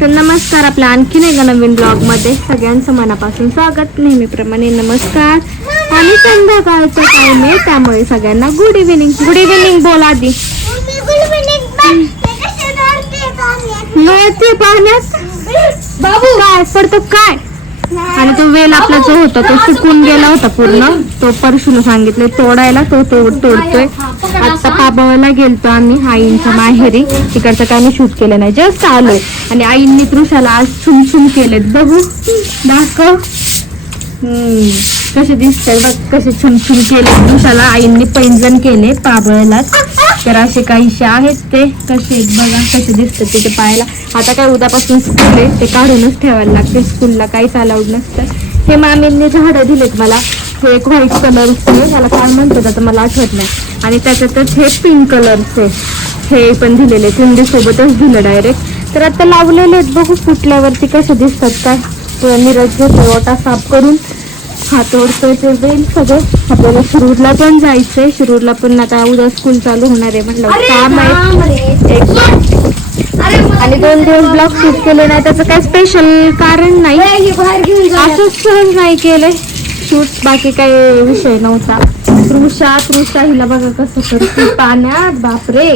तर नमस्कार आपल्या आणखीन एका नवीन ब्लॉगमध्ये सगळ्यांचं मनापासून स्वागत. नेहमीप्रमाणे नमस्कार. आणि संध्याकाळचं टाइम आहे त्यामुळे सगळ्यांना गुड इव्हिनिंग गुड इव्हिनिंग बोल आधी. पाण्यात. बाबू. काय पडतो काय? आणि तो वेल आपला जो होता तो सुकून गेला होता पूर्ण. तो परशुला सांगितले तोडायला तो तोड तोडतोय. आता पाबावाला गेलतो आम्ही आईंच्या माहेरी. तिकडचं काय मी शूट केलं नाही जस्ट आलोय. आणि आईंनी तृषाला आज छुम छुम केलेत. बघू. दाखव. हम्म. कसे दिसतंय बघ कसे छुम छुम केले तृषाला आईंनी पैंजण केले पाबळलाच तर असे काहीसे आहेत ते. कसे आहेत बघा कसे दिसतात तिथे पाहायला. आता काय उद्यापासून स्कूल आहे ते काढूनच ठेवायला लागते. स्कूलला काहीच अलाउड नसतं. हे मामींनी झाडं दिलेत मला. हे एक व्हाईट कलरचे त्याला काय म्हणतात आता मला आठवत नाही. आणि त्याच्यातच हे पिंक कलरचे हे पण दिलेले कुंडी सोबतच दिलं डायरेक्ट तर आता लावलेले आहेत बघू फुटल्यावरती कसे दिसतात काय. निरज नीरज ओटा साफ करून. हात ओढतोय ते जाईल सगळं. आपल्याला शिरूरला पण जायचंय. शिरूरला पण आता उद्या स्कूल चालू होणार आहे म्हटलं. काम आहे. आणि दोन दिवस ब्लॉग शूट केले नाही त्याचं काय स्पेशल कारण नाही. असंच सहज नाही केलंय. शूट बाकी काही विषय नव्हता. तृषा तृषा हिला बघा कसं करते. पाण्यात बापरे.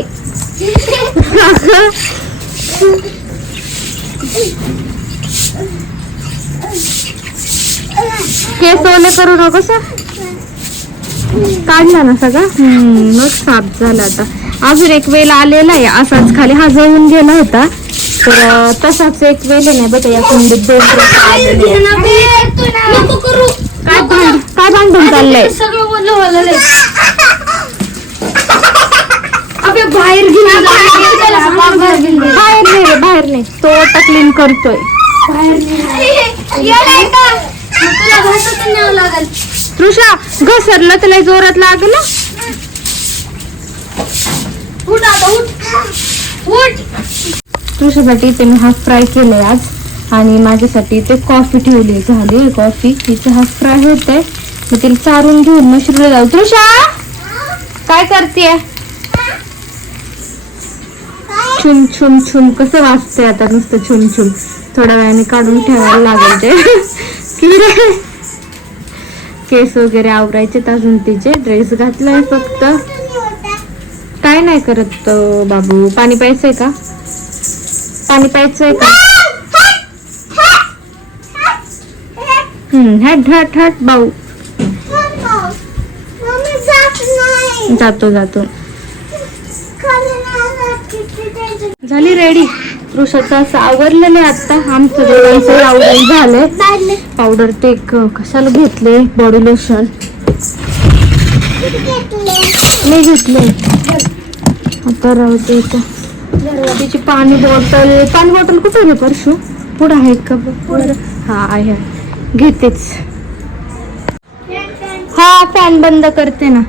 केस ओले करू नको सर. काढला ना सगळं? हम्म, मग साफ झाला आता. अजून एक वेल आलेला आहे असाच खाली. हा जळून गेला होता. तर तसाच एक वेल आहे ना बघा या कुंडीत दोन. काय भांड काय भांडून चाललंय? बाहेर बाहेर नाही रे बाहेर नाही. तो ओटा क्लीन करतोय. तुला घासातून न्यावं लागेल. तृषा घसरलं त्याला जोरात लागलं. उठ आता उठ. उठ. तुझ्यासाठी इथे मी हाफ फ्राय केलंय आज. आणि माझ्यासाठी इथे कॉफी ठेवली झाली. कॉफी तिथे हाफ फ्राय होत आहे मग तिला चारून घेऊन मग शिरले जाऊ. तृषा! काय करते छुम छुम छुम. कसं वाजतंय आता नुसतं छुम छुम. थोड्या वेळाने काढून ठेवायला लागेल ते. केस वगैरे आवरायचे अजून तिचे. ड्रेस घातलाय फक्त. काय नाही करत बाबू. पाणी प्यायचंय का? पाणी प्यायचंय का? हम्म हट हट हट भाऊ जातो जातो. झाली रेडी पुरुषाचं असं आवरलेलं आहे आता. आमचं झालंय. पावडर ते कशाला घेतले बॉडी लोशन मी घेतले आता राहू दे इथं. तिची पाणी बॉटल पाणी बॉटल कुठे आहे परशू? पुढं आहे का? हा आहे. घेतेच. हा फॅन बंद करते ना.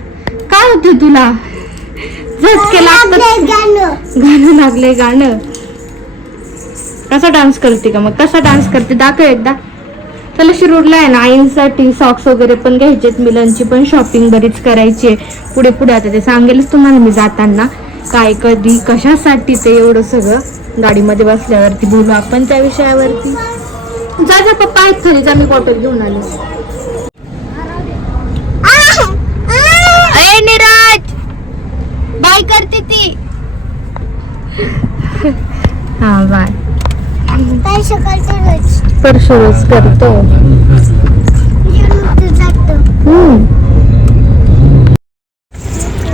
काय होतं तुला? झटके लागतात. गाणं. लागले गाणं. कसा डान्स करते का मग? कसा डान्स करते? दाखव एकदा. त्याला शिरूरला आहे ना आईंसाठी सॉक्स वगैरे पण घ्यायचेत मिलनची पण शॉपिंग बरीच करायची आहे. पुढे पुढे आता ते सांगेलच तुम्हाला मी जाताना. काय कधी कशासाठी ते एवढं सगळं. गाडीमध्ये बसल्यावरती बोलू आपण त्या विषयावरती. जा जा पप्पा आहेत खाली. जा मी बॉटल घेऊन आले. अरे निराज! बाय करते ती. हा बाय परशुरोज करतो. हम्म.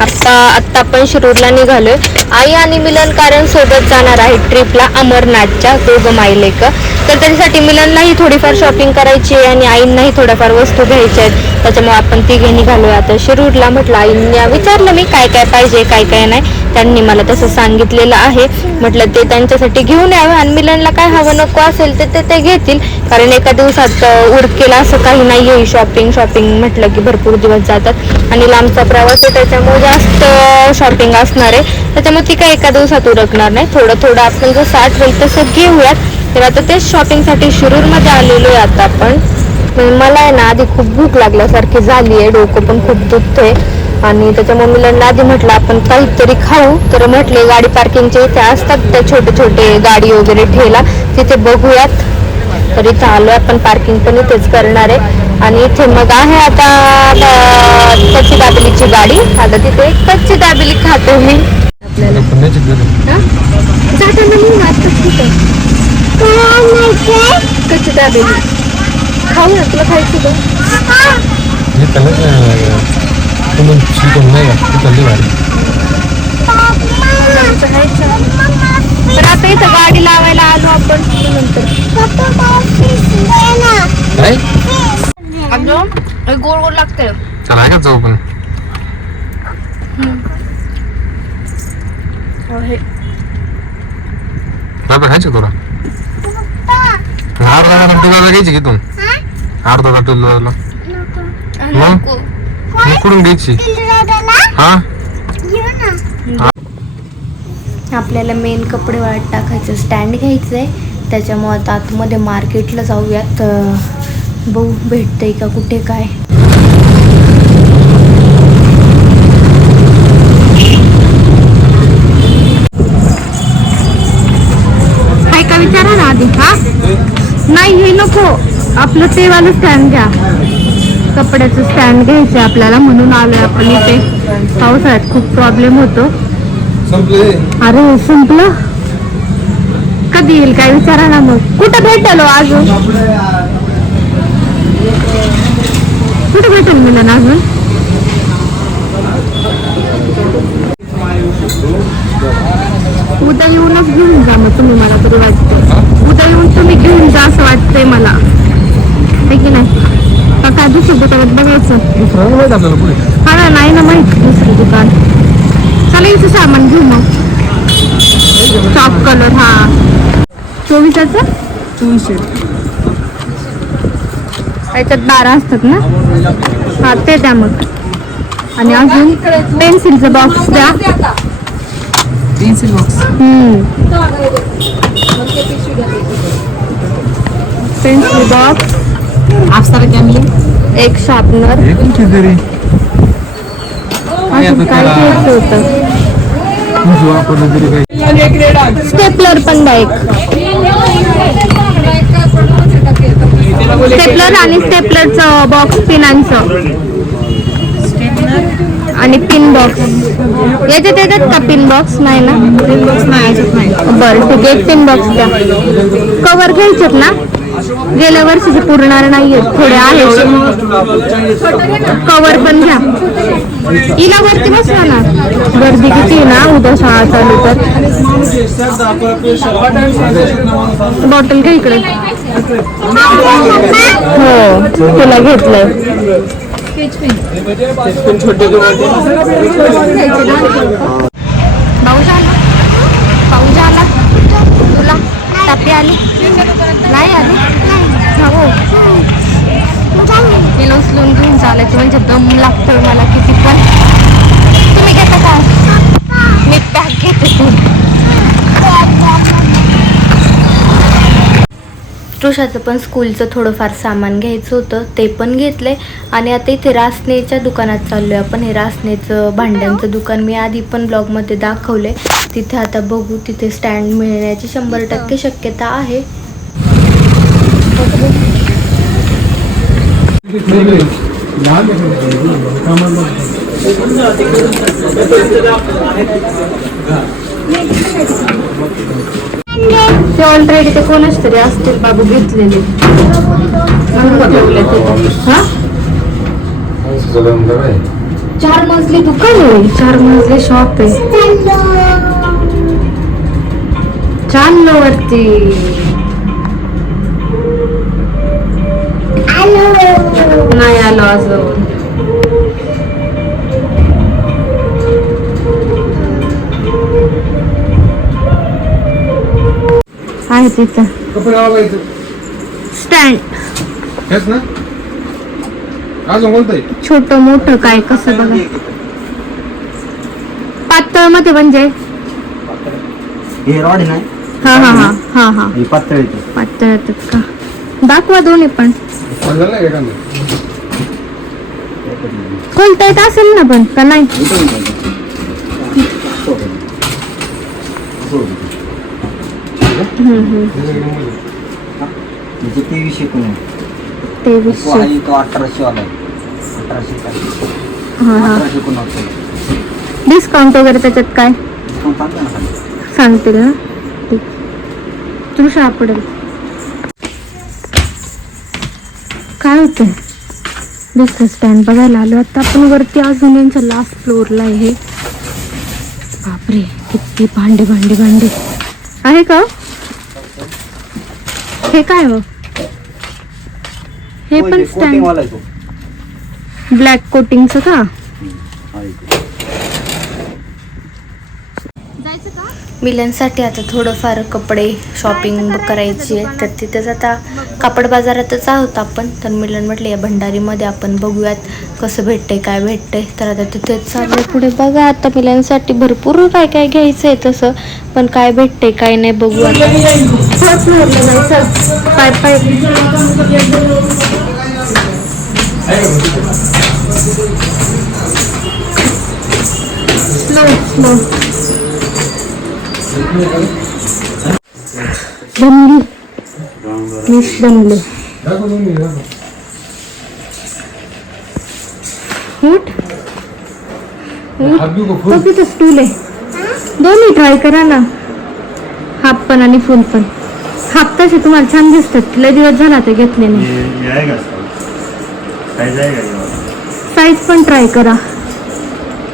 आता आत्ता आपण शिरूरला निघालोय. आई आणि मिलन कारण सोबत जाणार आहे ट्रिपला अमरनाथच्या दोघं माईलेक तर त्याच्यासाठी मुलांनाही थोडीफार शॉपिंग करायची आहे आणि आईंनाही थोड्याफार वस्तू घ्यायच्या आहेत. त्याच्यामुळे आपण तिघे घालूया. आता शिरूरला म्हटलं आईंनी विचारलं मी काय काय पाहिजे काय काय नाही. त्यांनी मला तसं सांगितलेलं आहे. म्हटलं ते त्यांच्यासाठी घेऊन यावं आणि मिलनला काय हवं नको असेल ते ते- ते घेतील. कारण एका दिवसात उडकेला असं काही नाही आहे शॉपिंग शॉपिंग म्हटलं की भरपूर दिवस जातात. आणि लांबचा प्रवास आहे त्याच्यामुळे जास्त शॉपिंग असणार आहे. त्याच्यामुळे ती काय एका दिवसात उरकणार नाही. थोडं थोडं आपण जसं आठवेल तसं घेऊयात. तर आता तेच शॉपिंगसाठी शिरूरमध्ये आलेलो आहे आता आपण. पण मला आहे ना आधी खूप भूक लागल्यासारखी झाली आहे डोकं पण खूप दुखतंय. आणि त्याच्या मम्मीला आधी म्हटलं आपण काहीतरी खाऊ. तर म्हटले गाडी पार्किंगच्या इथे असतात त्या छोटे छोटे गाडी वगैरे ठेला. तिथे बघूयात. तर इथं आलोय आपण पार्किंग पण इथेच करणार आहे. आणि इथे मग आहे आता कच्ची दाबेलीची गाडी. आता तिथे कच्ची दाबेली खातो मी. आपल्याला? जाताना मी वाटत कच्ची दाबेली खाऊ ना तुला खायची का हे. त्याला तुम्ही शिकून नाही का ती चालली भारी तर आता इथं गाडी लावायला आलो आपण नंतर काय गोड गोड लागतंय चला का जाऊ पण बाबा खायचे तुला? अर्धा तुला घ्यायची की तू? अर्धा तुला मग? मग कुठून घ्यायची? हा? आपल्याला मेन कपडे वाळत टाकायचं स्टँड घ्यायचं आहे त्याच्यामुळे आता आतमध्ये मार्केटला जाऊयात. बघू भेटतंय का कुठे काय? विचारा ना आधी हा? नाही हे नको. आपलं ते वालं स्टँड घ्या. कपड्याचं स्टँड घ्यायचं आपल्याला म्हणून आलोय आपण इथे. पावसाळ्यात खूप प्रॉब्लेम होतो. अरे संपलं? कधी येईल काय विचारा ना मग. कुठं भेटेल अजून? कुठं भेटेल मिलन अजून? उद्या येऊनच घेऊन जा मग तुम्ही मला तरी वाटतं उद्या येऊन तुम्ही घेऊन जा असं वाटतंय मला. आहे की नाही? का काय दुसरं दुकानात बघायचं? हा ना नाही ना माहीत. दुसरं दुकान. चालायचं सामान घेऊ मग. टॉप कलर हा. चोवीसाचं? चोवीसशे. त्याच्यात बारा असतात ना? हा ते द्या मग. आणि अजून पेन्सिलचं बॉक्स द्या. Pencil box pencil box Camlin एक शार्पनर. तरी. अजून काय घ्यायचं होतं? तुझी वापरलं तरी काही. स्टेपलर पण द्या एक. स्टेपलर आणि स्टेपलरचं बॉक्स पिनांचं. आणि पिन बॉक्स याच्यात येतात का पिन बॉक्स नाही ना? पेन बॉक्स नाही नाही. बरं ठीक आहे. एक पिन बॉक्स द्या. कवर घ्यायचेत ना? गेल्या वर्षीचे पुरणार नाहीये. थोडे आहेत. कवर पण घ्या. इला वरती बसवा ना गर्दी किती आहे ना? उद्या शाळा चालू तर. बॉटल घ्या इकडे. हो तुला घेतलंय. भाऊ झाला भाऊ झाला तुला टापी आली. नाही आली. हो तिला उचलून घेऊन चालायचं म्हणजे दम लागतोय मला किती पण तुम्ही घेता का मी पॅक घेते तू तृषाचं पण स्कूलचं थोडंफार सामान घ्यायचं होतं ते पण घेतलंय. आणि आता इथे रासनेच्या दुकानात चाललोय आपण. हे रासनेचं भांड्यांचं दुकान मी आधी पण ब्लॉगमध्ये दाखवलंय. तिथे आता बघू तिथे स्टँड मिळण्याची शंभर टक्के शक्यता आहे. ते ऑलरेडी ते कोणाच तरी असतील बाबू घेतलेले. ठेवले हा? चार मजली दुकान आहे. चार मजली शॉप आहे. चाललो वरती नाही आलो अजून. आहे तिथं. कपडे स्टँड हेच ना? अजून कोणतं आहे? छोट मोठं काय कसं बघा. पातळमध्ये म्हणजे? हे रॉड नाही हा हा हा हा हा. हे पातळ येते पातळ येतात का? दाखवा दोन्ही पण. का एखादं? खोलता येत असेल ना पण का नाही? हम्म. म्हणजे तेवीसशे कोण आहे. आणि तो अठराशे वाला आहे. अठराशे हा हा. अठराशे डिस्काउंट वगैरे त्याच्यात काय? सांगतील ना. तुझ्या पडेल काय होतं दुसरं स्टँड बघायला आलो आता. आपण वरती अजून यांच्या लास्ट फ्लोअरला आहे. बापरे किती भांडे भांडे भांडे. आहे का? हो? काय हो? हे पण स्टँड ब्लॅक कोटिंगचं का हा, इथे. मिलांसाठी आता थोडंफार कपडे शॉपिंग करायची आहे. तर तिथेच आता कापड बाजारातच आहोत आपण. तर मिलन म्हटलं या भंडारीमध्ये आपण बघूयात कसं भेटतंय काय भेटतंय. तर आता तिथेच चाललंय पुढे बघा आता मिलांसाठी भरपूर काय काय घ्यायचं आहे तसं. पण काय भेटतंय काय नाही बघू आता First पाय पाय. स्लो स्लो बनली मिस बनले उठ तो तिथं स्टूल आहे. दोन्ही ट्राय करा ना. हाफ पण आणि फुल पण. हाफ तसे तुम्हाला छान दिसतात. लय दिवस झाला ते घेतले नाही. साईज पण ट्राय करा.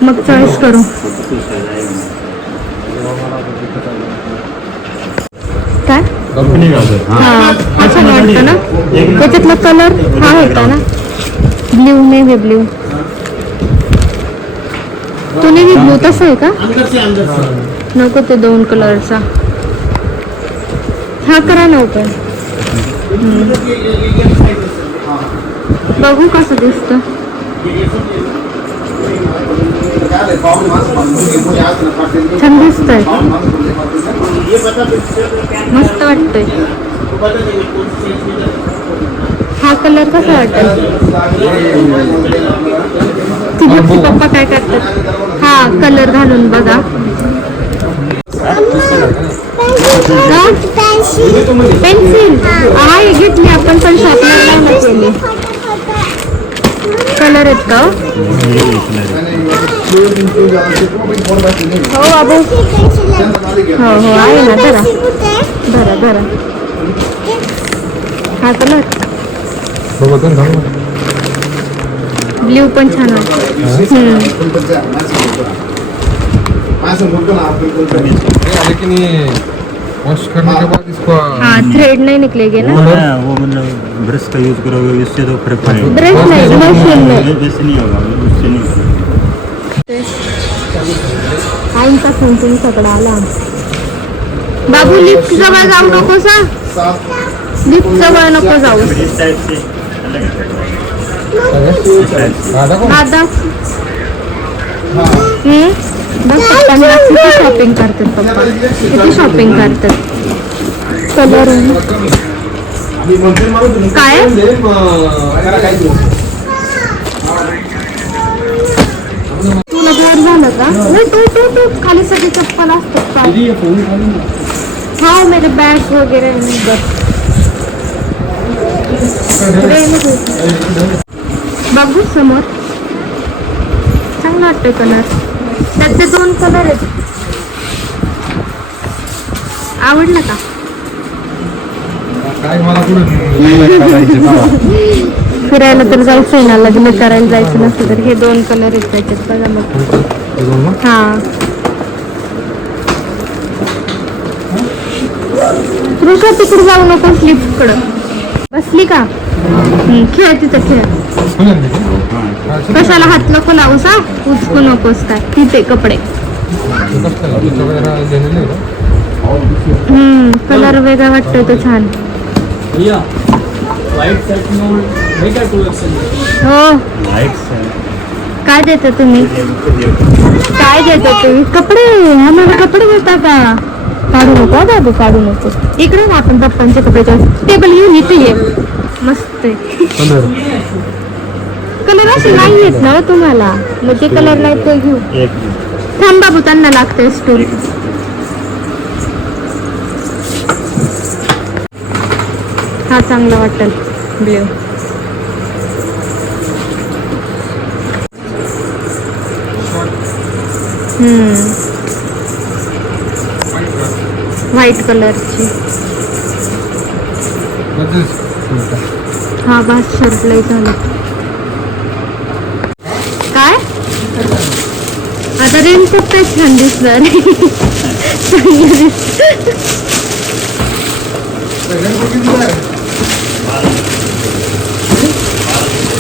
मग चॉईस करू. काय हा. हा छान वाटतं ना? त्याच्यातला कलर हा होता ना? ब्ल्यू नेव्ही ब्ल्यू तो नेव्ही ब्ल्यू तसा आहे का? नको ते दोन कलरचा हा करा ना ओपन बघू कसं दिसतं. छान दिसतंय मस्त वाटतंय. हा कलर कसा वाटेल? तुझे पप्पा काय करतात? हा कलर घालून बघा. पेन्सिल. आहे घेतली आपण पण शॉपला केली. कलर आहेत का हो बाबू। हो हो आहे ना धरा. धरा धरा. हा कलर ब्ल्यू पण छान वाटतं हम्म. लेकिन ये वॉश करने के बाद इसको हा थ्रेड नहीं निकलेगे ना? वो है वो मतलब ब्रश का यूज़ करोगे इससे तो फ़र्क पड़ेगा. ब्रश नहीं मशीन में नहीं. होगा उससे नहीं आईंचा फोन तुमच्याकडे आला. बाबू लिफ्ट जवळ जाऊ नको सा लिफ्ट जवळ नको जाऊ. है दादा को पप्पांना किती शॉपिंग करतात पप्पा. किती शॉपिंग करतात. कलर काय? झालं का? नाही तू तू तू खाली सगळे चप्पल असतात का हा मेरे बॅग वगैरे. बघू समोर. चांगलं वाटतंय कलर त्यात ते दोन कलर आहेत. आवडलं का. फिरायला तर जायचंय ना लग्न करायला जायचं नसतं तर हे दोन कलर आहेत त्याच्यात. बघा मग. हे तिकडे जाऊ नको लिफ्ट कडं बसली का खेळ तिथं खेळ कशाला हात नको लावूस हा उचकू नकोस काय तिथे कपडे? हम्म कलर वेगळा वाटतोय तो छान हो काय देता तुम्ही? काय देता तुम्ही? कपडे आम्हाला कपडे देता का? काढू नको बाबू काढू नको. इकडे ना आपण पप्पांचे कपडे टेबल घेऊन इथे ये. मस्त कलर असे नाही येत ना हो तुम्हाला. मग ते कलर नाही ते घेऊ. थांब बाबू त्यांना लागतंय स्टूल हा चांगला वाटेल. ब्ल्यू व्हाईट कलरची हा बस शर्ट लय झालं. काय? आता रेनकोट काय छान दिसणार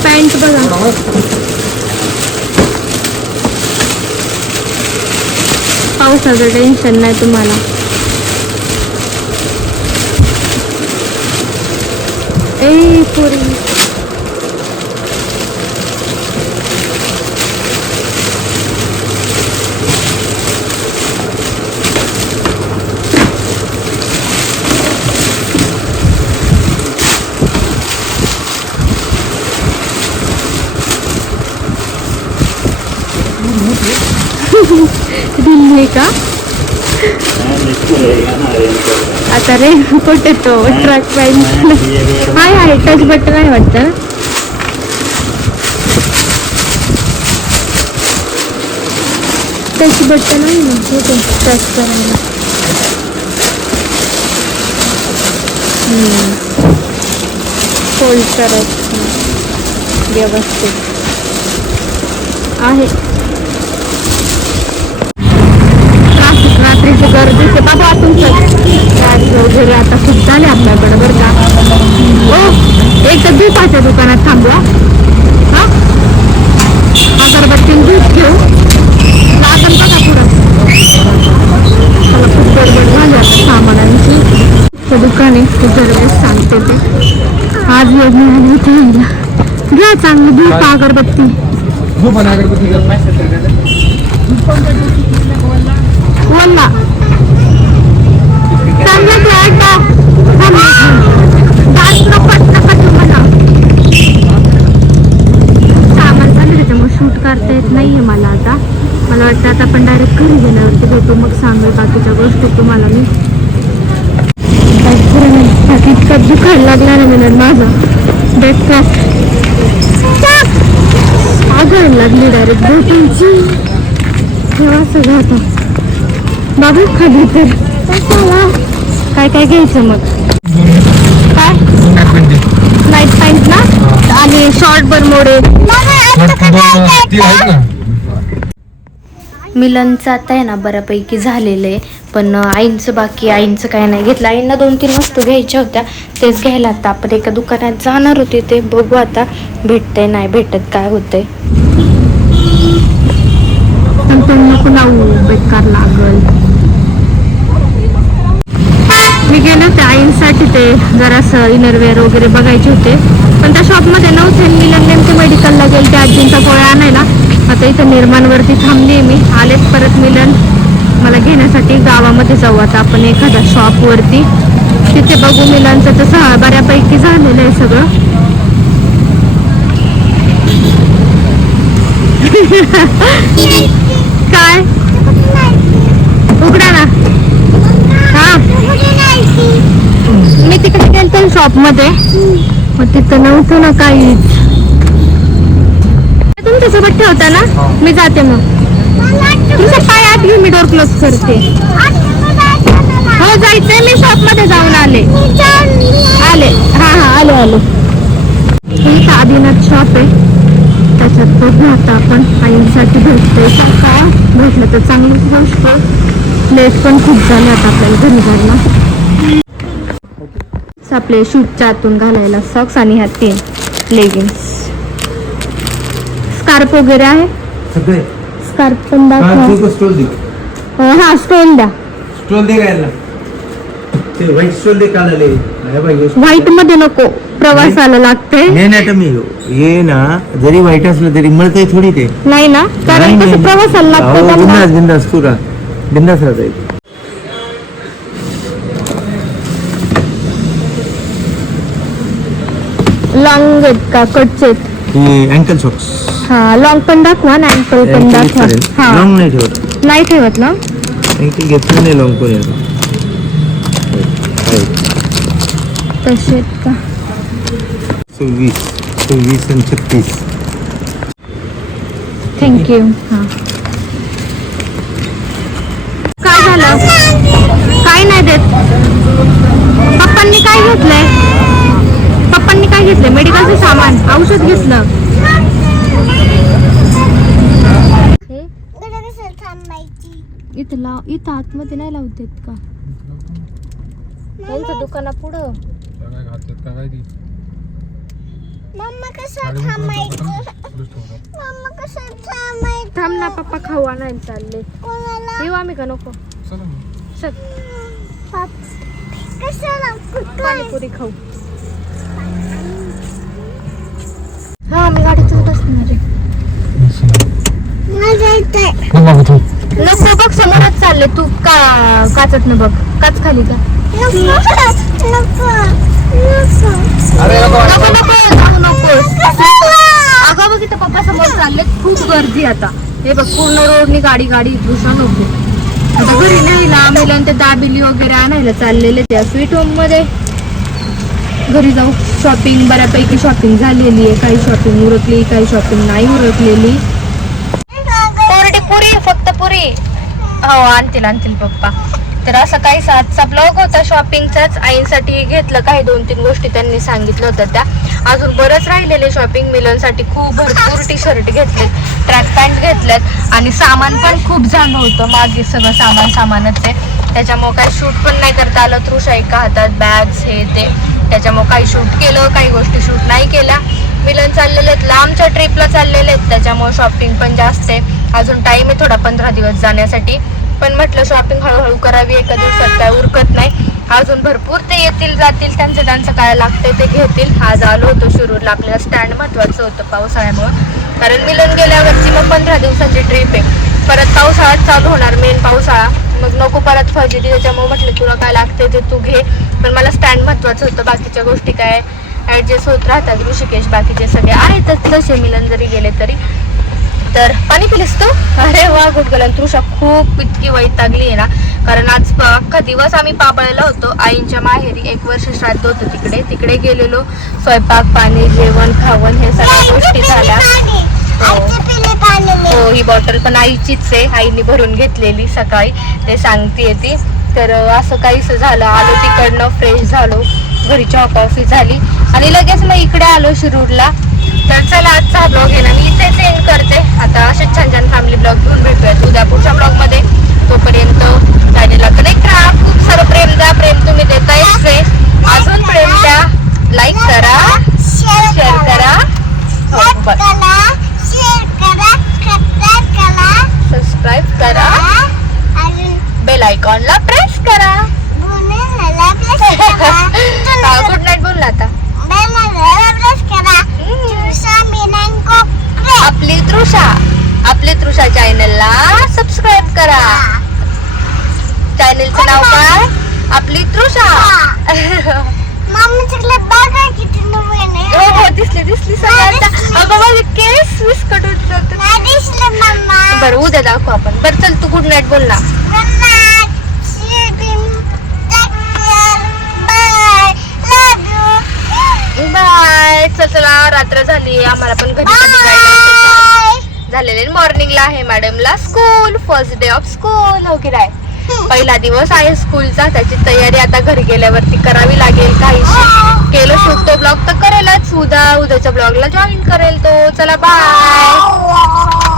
पॅन्ट बघा. पावसाचं टेन्शन नाही तुम्हाला. ए पुरी. दिल्ली का? आता रे कुठे तो track pant high high touch button आहे वाटतं. टच बटन आहे ना कुठे टच करायला फोल्ड करायचं व्यवस्थित. आहे. ट्राफिक रात्रीची गर्दीचे बाबा तुमचं गाडी वगैरे आता खूप झाले आपल्याकडे बरं का? हो एक तर धूपाच्या दुकानात थांबवा. हा? अगरबत्ती धूप घेऊ. लागन बघा पुढं. मला खूप गडबड झाली आता सामानांची. ते दुकान आहे ते दरवेळेस सांगते ते. आज योग मिळाली यायला घ्या चांगली धूप अगरबत्ती. बोलला चांगलं घ्या शूट करता येत नाही आहे मला आता. मला वाटतं आता आपण डायरेक्ट घरी गेल्यावरती भेटू मग सांगेल बाकीच्या गोष्टी तुम्हाला मी? काय इतकं दुखायला लागला ना मिनिट माझं. ब्रेकफास्ट आगायला लागली डायरेक्ट भेटायची तेव्हा सगळं आता बाबू खाली तर काय काय घ्यायचं मग? काय? नाईट पॅन्ट ना? आणि शॉर्ट बरमोडे मिलनचं आता आहे ना बऱ्यापैकी झालेलं आहे. पण आईंचं बाकी आईंचं काय नाही. घेतलं आईंना दोन तीन वस्तू घ्यायच्या होत्या. तेच घ्यायला आता आपण एका दुकानात जाणार होते. ते बघू आता भेटतंय नाही भेटत काय लावू बेकार लागल. मी गेले होते आईंसाठी ते जरासं इनरवेअर वगैरे बघायचे होते. पण त्या शॉपमध्ये नव्हते. मिलन नेमके मेडिकलला गेले त्या आजींचा गोळ्या आणायला. आता इथं निर्माणवरती थांबली मी. आलेच परत मिलन. मला घेण्यासाठी गावामध्ये जाऊ. आता आपण एखाद्या शॉपवरती तिथे बघू मिलांचं तसं बऱ्यापैकी झालेलं आहे सगळं. काय? उघडा ना. मी तिकडे गेलते शॉपमध्ये. मग तिथं नव्हतं ना काहीच. तुमच्यासोबत ठेवता ना? मी जाते मग. तुमचे पाय आत घेऊन मी डोर क्लोज करते. हो जायचंय. मी शॉपमध्ये जाऊन आले. आले. हा हा आले आले. इथं आदिनाथ शॉप आहे. त्याच्यात बघू आता आपण. आईसाठी भेटतोय का भेटलं तर चांगलीच गोष्ट लेट पण खूप झाले आता आपल्याला घरी जायला. आपले शूटच्या आतून घालायला सॉक्स आणि ह्या तीन लेगिन्स स्कार्प वगैरे आहे? सगळे. स्कार्प पण दाखवा. स्टोल दे हा स्टोन द्या. स्टोल दे ते व्हाईट स्टोल दे व्हाईटमध्ये नको. प्रवासाला लागते. नाही मी ये ना जरी वाईट असलं तरी मिळतंय थोडी ते. नाही ना कारण कसं प्रवासाला लागतं बिंदास. बिंदास तू राहा. बिंदास राहता लॉंग आहेत का? कटचे आहेत. ही अँकल सॉक्स हा लॉंग पण दाखवा ना अँकल पण दाखवा. हा. लॉंग नाही ठेवत. नाही ठेवत ना? अँकल घेतलं नाही लॉंग पण तसे का? सव्वीस सव्वीस आणि छत्तीस. थँक्यू हा काय झालं काय नाही देत पप्पांनी काय घेतलंय पप्पांनी काय घेतलंय मेडिकलचं सामान औषध घेतलं. इथं लाव इथं आतमध्ये नाही लावू देत का? त्यांचं दुकाना पुढं. थांब ना पप्पा खाऊ आणायला चालले. येऊ आम्ही का नको? चल पाणीपुरी खाऊ. हा मी गाडीतच बसणार आहे नको बघ समोरच चालले तू का काचत न बघ. काच खाली का नको. नको जाऊ नकोस अगं बघ इथं पप्पा समोर चालले खूप गर्दी आता. हे बघ पूर्ण रोडनी गाडी गाडी दुसरा नको. आता घरी नाही ना मुलांना ते दाबिली वगैरे आणायला चाललेले त्या स्वीट होममध्ये. घरी जाऊ. शॉपिंग बऱ्यापैकी शॉपिंग झालेली आहे. काही शॉपिंग उरकली काही शॉपिंग नाही उरकलेली. कोरडी पुरी फक्त पुरी. हो आणतील आणतील पप्पा. तर असं काही आजचा ब्लॉग होता शॉपिंगचाच आईंसाठी घेतलं काही दोन तीन गोष्टी त्यांनी सांगितलं होतं त्या. अजून बरंच राहिलेले शॉपिंग मिलनसाठी खूप भरपूर टी शर्ट घेतले ट्रॅक पॅन्ट घेतल्यात आणि सामान पण खूप झालं होतं. मागे सगळं सामान सामानच आहे. त्याच्यामुळे काही शूट पण नाही करता आलं. तृषा एका हातात बॅग्स हे ते. त्याच्यामुळे काही शूट केलं काही गोष्टी शूट नाही केल्या. मिलन चाललेले आहेत लांबच्या ट्रिपला चाललेले आहेत. त्याच्यामुळे शॉपिंग पण जास्त आहे. अजून टाइम आहे थोडा पंधरा दिवस जाण्यासाठी. पण म्हटलं शॉपिंग हळूहळू करावी एका दिवसात काय उरकत नाही. अजून भरपूर ते येतील जातील त्यांचं त्यांचं काय लागतंय ते घेतील. आज आलो होतो शिरूर आपल्याला स्टँड महत्वाचं होतं पावसाळ्यामुळं. कारण मिलन गेल्यावरची मग पंधरा दिवसाची ट्रिप आहे. परत पावसाळ्यात चालू होणार मेन पावसाळा. मग नको परत फजिती त्याच्यामुळे म्हटलं तुला काय लागते ते तू घे. पण मला स्टँड महत्वाचं होतं बाकीच्या गोष्टी काय ऍडजस्ट होत राहतात ऋषिकेश बाकीचे सगळे आहेतच तसे मिलन जरी गेले तरी. तर पाणी पिलीस तू? अरे वा गुड गलन तृषा खूप इतकी वैतागली आहे ना. कारण आज प- अख्खा दिवस आम्ही पापळायला होतो. आईंच्या माहेरी एक वर्ष श्राद्ध होतं तिकडे. तिकडे गेलेलो. स्वयंपाक पाणी जेवण खावण हे सगळ्या गोष्टी झाल्या. हो हो ही बॉटल पण आईचीच आहे. आईने भरून घेतलेली सकाळी. ते सांगते ती. तर असं काहीच झालं. आलो तिकडनं फ्रेश झालो. घरी चहा कॉफी झाली. आणि लगेच मग इकडे आलो शिरूरला. तर चला आजचा ब्लॉग आहे ना मी इथेच एंड करते. आता असेच छान छान फॅमिली ब्लॉग घेऊन भेटूयात उद्या पुढच्या ब्लॉगमध्ये तोपर्यंत चॅनेलला कनेक्ट राहा. खूप सारं प्रेम द्या. प्रेम तुम्ही देतायच अजून प्रेम द्या. लाईक करा. शेअर करा. हो, बरं. सबस्क्राईब करा. बेल आयकॉनला प्रेस करा. गुड नाईट बोल ना आता. आपली तृषा. आपली तृषा चॅनलला सबस्क्राईब करा. चॅनलचं नाव काय? आपली तृषा. दिसली दिसली सगळ्यांना केस विस्कट होत बरं उद्या दाखवू आपण बरं चल तू गुड नाईट बोल ना बाय चल चला रात्र झाली आम्हाला पण घरी झालेले मॉर्निंगला आहे मॅडमला school first day of school हो की नाही पहिला दिवस आहे स्कूलचा त्याची तयारी आता घरी गेल्यावरती करावी लागेल काही केलं शूट तो ब्लॉग तर करेलच. उद्या उद्याच्या ब्लॉगला जॉईन करेल तो. चला बाय